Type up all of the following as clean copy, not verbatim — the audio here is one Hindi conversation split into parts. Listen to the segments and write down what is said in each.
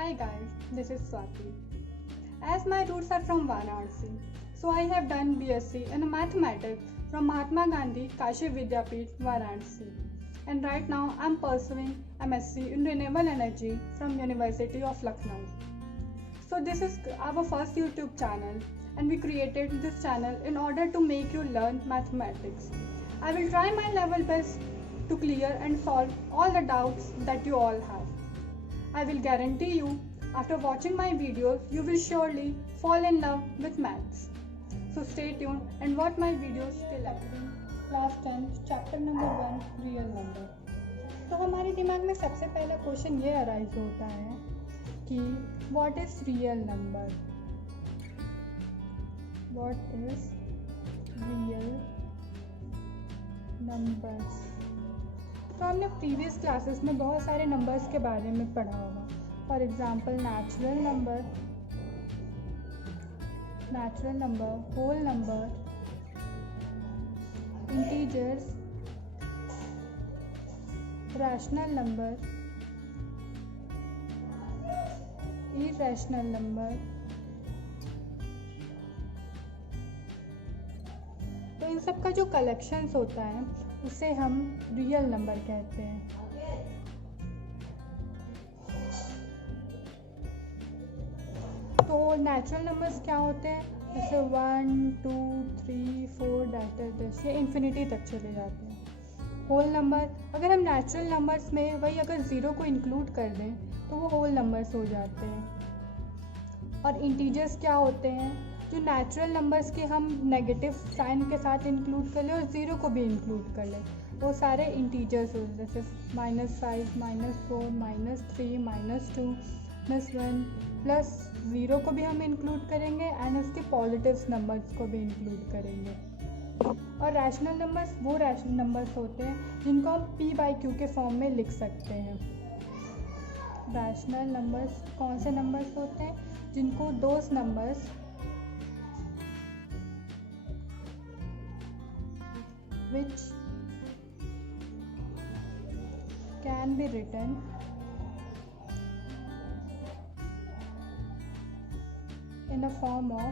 Hi guys, this is Swati. As my roots are from Varanasi, so I have done BSc in Mathematics from Mahatma Gandhi Kashi Vidyapeeth, Varanasi. And right now I am pursuing MSc in Renewable Energy from University of Lucknow. So this is our first YouTube channel and we created this channel in order to make you learn mathematics. I will try my level best to clear and solve all the doubts that you all have. I will guarantee you, after watching my videos, you will surely fall in love with maths. So stay tuned and watch my videos till end. Class 10, chapter number 1, real number. तो हमारे दिमाग में सबसे पहला क्वेश्चन ये अराइज होता है कि what is real number? What is real numbers? तो हमने प्रीवियस क्लासेस में बहुत सारे नंबर्स के बारे में पढ़ा होगा. For example natural number, whole number, integers, rational number, irrational number. तो इन सब का जो कलेक्शंस होता है उसे हम रियल नंबर कहते हैं. तो नेचुरल नंबर्स क्या होते हैं? जैसे 1, 2, 3, 4 10 ये इन्फिनिटी तक चले जाते हैं. होल नंबर, अगर हम नेचुरल नंबर्स में वही अगर ज़ीरो को इंक्लूड कर दें तो वो होल नंबर्स हो जाते हैं. और इंटीजर्स क्या होते हैं? जो नेचुरल नंबर्स के हम नेगेटिव साइन के साथ इंक्लूड कर लें और ज़ीरो को भी इंक्लूड कर लें, वो सारे इंटीजर्स हो. जैसे -5, -4, -3, -2, -1 प्लस ज़ीरो को भी हम इंक्लूड करेंगे एंड उसके पॉजिटिव नंबर्स को भी इंक्लूड करेंगे. और रैशनल नंबर्स वो रैशनल नंबर्स होते हैं जिनको हम p/q के फॉर्म में लिख सकते हैं. रैशनल नंबर्स कौन से नंबर्स होते हैं? जिनको those numbers which can be written in the form of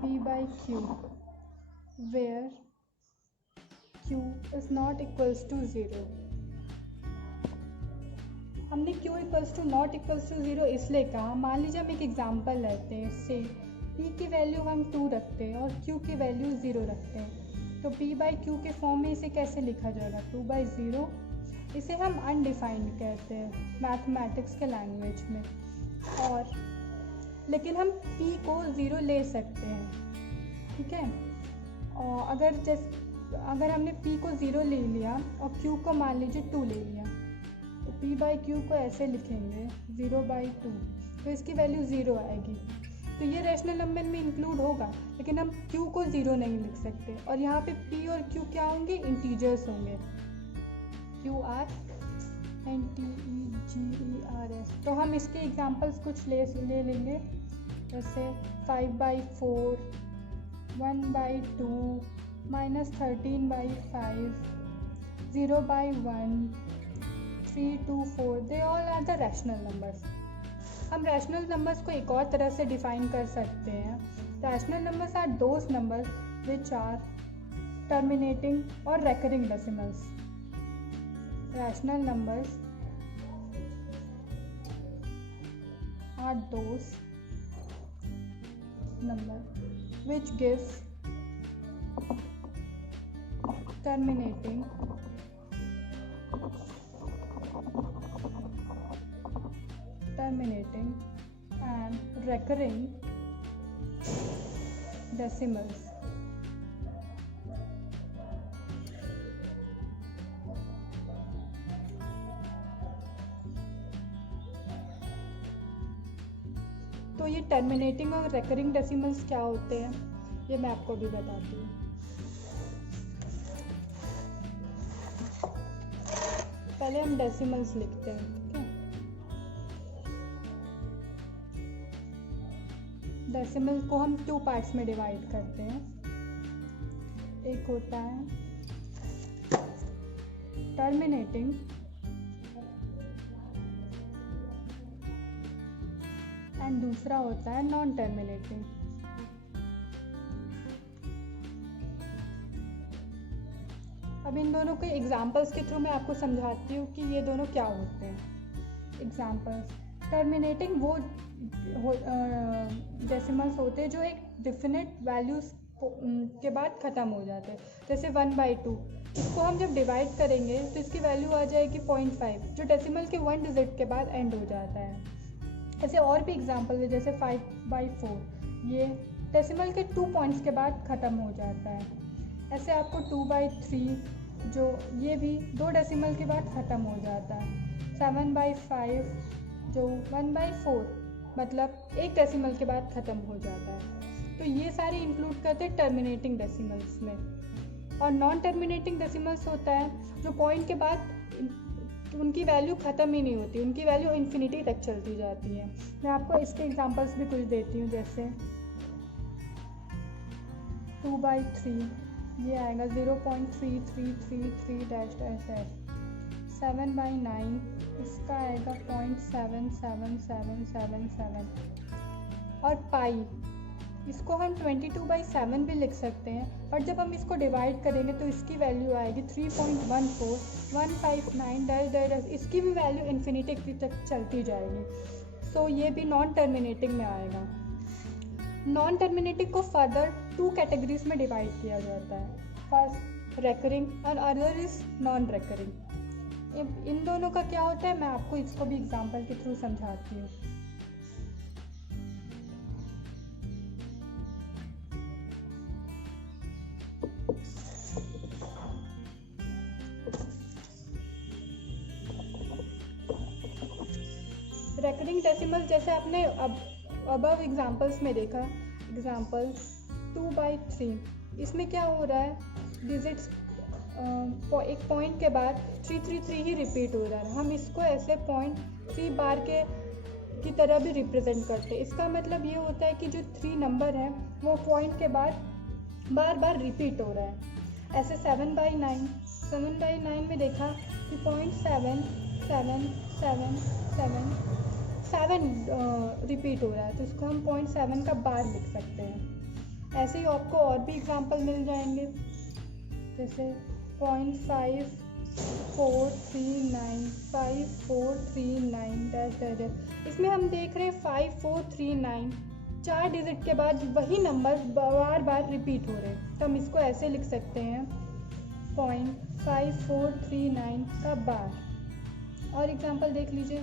p/q where q is not equals to 0. हमने q equals to not equals to 0 इसलिए कहा. मान लीजिए हम एक एग्जांपल लेते हैं. से p की वैल्यू हम 2 रखते हैं और q की वैल्यू 0 रखते हैं, तो p/q के फॉर्म में इसे कैसे लिखा जाएगा? 2/0. इसे हम अनडिफाइंड कहते हैं मैथमेटिक्स के लैंग्वेज में. और लेकिन हम p को 0 ले सकते हैं, ठीक है. और अगर हमने p को 0 ले लिया और q को मान लीजिए 2 ले लिया, तो p/q को ऐसे लिखेंगे 0/2, तो इसकी वैल्यू 0 आएगी. तो ये रैशनल नंबर में इंक्लूड होगा, लेकिन हम q को 0 नहीं लिख सकते. और यहाँ पे p और q क्या होंगे? इंटीजर्स होंगे. QRNTEGERS. तो हम इसके एग्जांपल्स कुछ ले लेंगे. जैसे 5/4, 1/2, -13/5, 0/1, 3 to 4. They all are the rational numbers. हम रैशनल नंबर्स को एक और तरह से डिफाइन कर सकते हैं. Rational numbers are those numbers which are terminating और recurring decimals. Rational numbers are those number which gives terminating and recurring decimals. तो ये टर्मिनेटिंग और रेकरिंग डेसिमल्स क्या होते हैं ये मैं आपको भी बताती हूँ. पहले हम डेसिमल्स लिखते हैं. डेसिमल को हम 2 पार्ट्स में डिवाइड करते हैं. एक होता है टर्मिनेटिंग एंड दूसरा होता है नॉन टर्मिनेटिंग। अब इन दोनों के एग्जाम्पल्स के थ्रू मैं आपको समझाती हूँ कि ये दोनों क्या होते हैं। एग्जाम्पल्स, टर्मिनेटिंग वो डेसिमल्स होते हैं जो एक डिफिनेट वैल्यूज के बाद ख़त्म हो जाते हैं। जैसे 1/2, इसको हम जब डिवाइड करेंगे तो इसकी वैल्यू आ जाएगी 0.5, जो डेसिमल के 1 डिजिट के बाद एंड हो जाता है। ऐसे और भी एग्जाम्पल है, जैसे 5/4, ये डेसिमल के 2 पॉइंट्स के बाद ख़त्म हो जाता है। ऐसे आपको 2/3, जो ये भी 2 डेसिमल के बाद ख़त्म हो जाता है। 7/5, जो 1/4, मतलब 1 डेसिमल के बाद ख़त्म हो जाता है। तो ये सारे इंक्लूड करते हैं टर्मिनेटिंग डेसिमल्स में। और नॉन टर्मिनेटिंग डेसिमल्स होता है जो पॉइंट के बाद उनकी वैल्यू ख़त्म ही नहीं होती, उनकी वैल्यू इन्फिनिटी तक चलती जाती है। मैं आपको इसके एग्जांपल्स भी कुछ देती हूँ, जैसे 2/3, ये आएगा 0.3333 - 7/9, इसका आएगा 0.77777। और पाई, इसको हम 22/7 भी लिख सकते हैं, बट जब हम इसको डिवाइड करेंगे तो इसकी वैल्यू आएगी 3.14159 इसकी भी वैल्यू इन्फिनिटी तक चलती जाएगी। सो ये भी नॉन टर्मिनेटिंग में आएगा। नॉन टर्मिनेटिंग को फर्दर 2 कैटेगरीज में डिवाइड किया जाता है। फर्स्ट रेकरिंग और अदर इज नॉन रेकरिंग। इन दोनों का क्या होता है मैं आपको इसको भी एग्जांपल के थ्रू समझाती हूँ। रेकरिंग डेसिमल जैसे आपने अबव एग्जांपल्स में देखा, एग्जांपल 2/3, इसमें क्या हो रहा है, डिजिट्स एक पॉइंट के बाद 333 ही रिपीट हो रहा है। हम इसको ऐसे 0.3 बार की तरह भी रिप्रेजेंट करते हैं। इसका मतलब ये होता है कि जो 3 नंबर है वो पॉइंट के बाद बार बार रिपीट हो रहा है। ऐसे 7/9 में देखा कि 0.77777 रिपीट हो रहा है, तो इसको हम 0.7 का बार लिख सकते हैं। ऐसे ही आपको और भी एग्जांपल मिल जाएंगे, जैसे 0.5439 इसमें हम देख रहे हैं 5439 4 डिजिट के बाद वही नंबर बार बार रिपीट हो रहे हैं, तो हम इसको ऐसे लिख सकते हैं 0.5439 का बार। और एग्जांपल देख लीजिए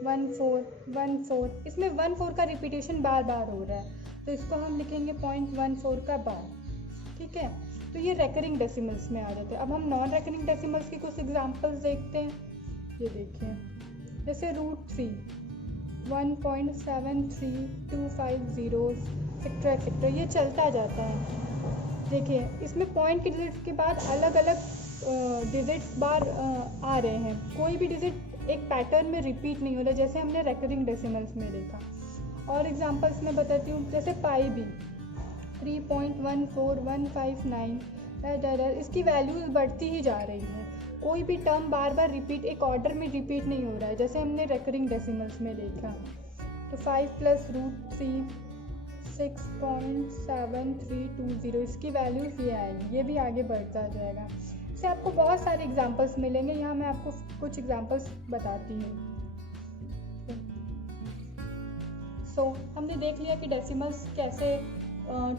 1414, इसमें 14 का रिपीटेशन बार बार हो रहा है, तो इसको हम लिखेंगे 0.14 का बार। ठीक है, तो ये रेकरिंग डेसिमल्स में आ जाते हैं। अब हम नॉन रेकरिंग डेसिमल्स के कुछ एग्जांपल्स देखते हैं। ये देखिए, जैसे √3, 1.73250 एक्सेट्रा, ये चलता जाता है। देखिए, इसमें पॉइंट के डिजिट के बाद अलग अलग डिजिट्स बार आ रहे हैं, कोई भी डिजिट एक पैटर्न में रिपीट नहीं हो रहा, जैसे हमने रेकरिंग डेसिमल्स में देखा। और एग्जांपल्स में बताती हूँ, जैसे पाई भी 3.14159, इसकी वैल्यूज बढ़ती ही जा रही है, कोई भी टर्म बार बार रिपीट एक ऑर्डर में रिपीट नहीं हो रहा है, जैसे हमने रेकरिंग डेसिमल्स में देखा। तो 5 + √3 6.7320, इसकी वैल्यूज ये आएगी, ये भी आगे बढ़ता जाएगा। इससे आपको बहुत सारे एग्जांपल्स मिलेंगे, यहाँ मैं आपको कुछ एग्जांपल्स बताती हूँ। हमने देख लिया कि डेसिमल्स कैसे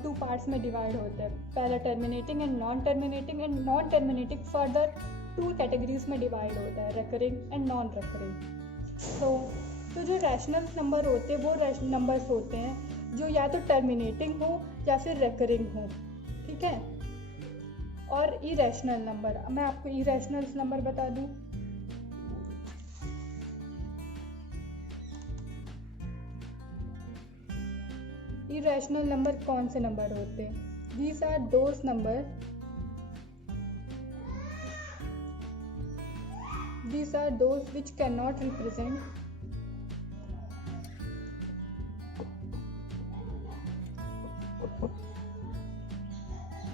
2 पार्ट्स में डिवाइड होते हैं, पहला terminating and non terminating, and non terminating further 2 categories में डिवाइड होता है, रेकरिंग एंड नॉन रेकरिंग। तो जो रैशनल नंबर होते हैं वो नंबर्स होते हैं जो या तो टर्मिनेटिंग हो या फिर रेकरिंग हो। ठीक है, और इरेशनल नंबर, मैं आपको इरेशनल नंबर बता दूं। इरेशनल नंबर कौन से नंबर होते हैं? These are those which cannot represent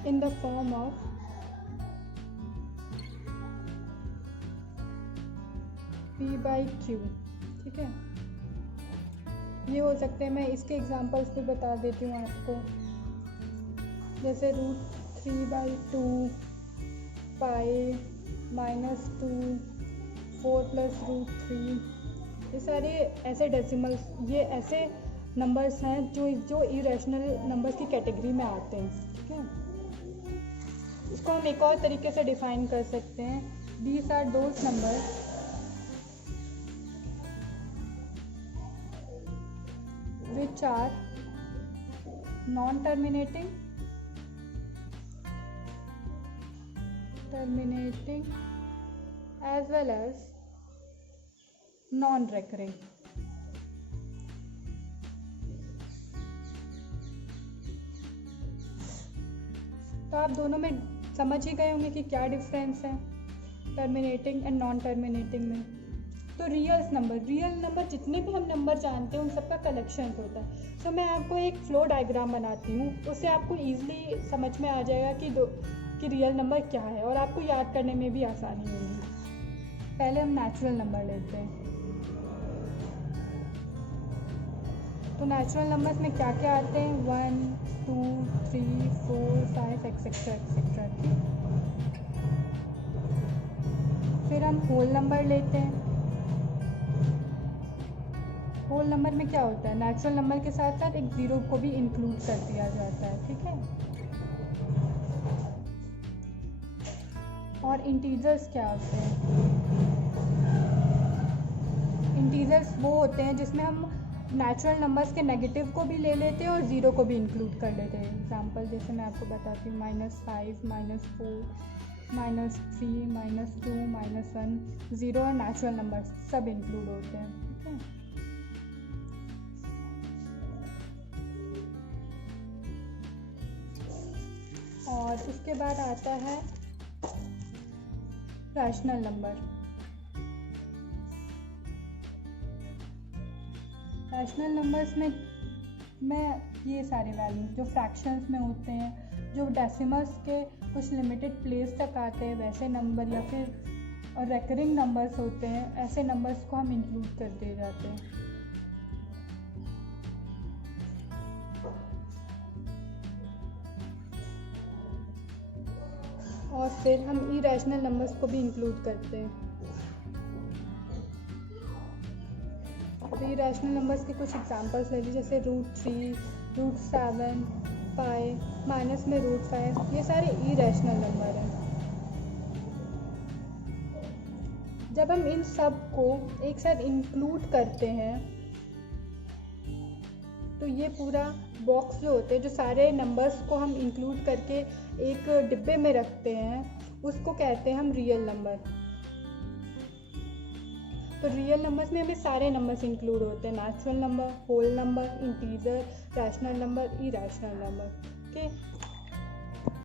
in the form of 3/q, ठीक है। ये हो सकते हैं, मैं इसके एग्जांपल्स भी बता देती हूँ आपको, जैसे √3/2 पाई -2 4 + √3। ये सारे ऐसे डेसिमल्स, ये ऐसे नंबर्स हैं जो इरेशनल नंबर्स की कैटेगरी में आते हैं, ठीक है। इसको हम एक और तरीके से डिफाइन कर सकते हैं, these are those number which are non-terminating, as well as non-recurring। तो आप दोनों में समझ ही गए होंगे कि क्या डिफरेंस है टर्मिनेटिंग एंड नॉन टर्मिनेटिंग में। तो रियल नंबर जितने भी हम नंबर जानते हैं उन सबका कलेक्शन होता है। तो मैं आपको एक फ्लो डायग्राम बनाती हूँ, उससे आपको ईजिली समझ में आ जाएगा कि रियल नंबर क्या है, और आपको याद करने में भी आसानी होगी। पहले हम नेचुरल नंबर लेते हैं। तो नेचुरल नंबर्स में क्या क्या आते हैं, 1 2 3 4 5 एक्सेट्रा एक्सेट्रा, ठीक। फिर हम होल नंबर लेते हैं। होल नंबर में क्या होता है, नेचुरल नंबर के साथ साथ एक ज़ीरो को भी इंक्लूड कर दिया जाता है, ठीक है। और इंटीजर्स क्या होते हैं, इंटीजर्स वो होते हैं जिसमें हम नेचुरल नंबर्स के नेगेटिव को भी ले लेते हैं और ज़ीरो को भी इंक्लूड कर लेते हैं। एग्जांपल जैसे मैं आपको बताती हूँ, -5 -4 -3 -2 -1, ज़ीरो और नेचुरल नंबर्स सब इंक्लूड होते हैं, ठीक है। और उसके बाद आता है रैशनल नंबर। रैशनल नंबर्स में ये सारे वैल्यूज जो फ्रैक्शंस में होते हैं, जो डेसिमल्स के कुछ लिमिटेड प्लेस तक आते हैं, वैसे नंबर या फिर रेकरिंग नंबर्स होते हैं, ऐसे नंबर्स को हम इंक्लूड कर दिए जाते हैं। और फिर हम इरेशनल नंबर्स को भी इंक्लूड करते हैं। तो इरेशनल नंबर्स के कुछ एग्जांपल्स ले लीजिए, जैसे √3 √7 पाई माइनस में √5, ये सारे इरेशनल नंबर हैं। जब हम इन सब को एक साथ इंक्लूड करते हैं तो ये पूरा बॉक्स जो होते हैं, जो सारे नंबर्स को हम इंक्लूड करके एक डिब्बे में रखते हैं, उसको कहते हैं हम रियल नंबर। तो रियल नंबर्स में हमें सारे नंबर्स इंक्लूड होते हैं, natural number, whole number, integer, rational number, irrational number, okay.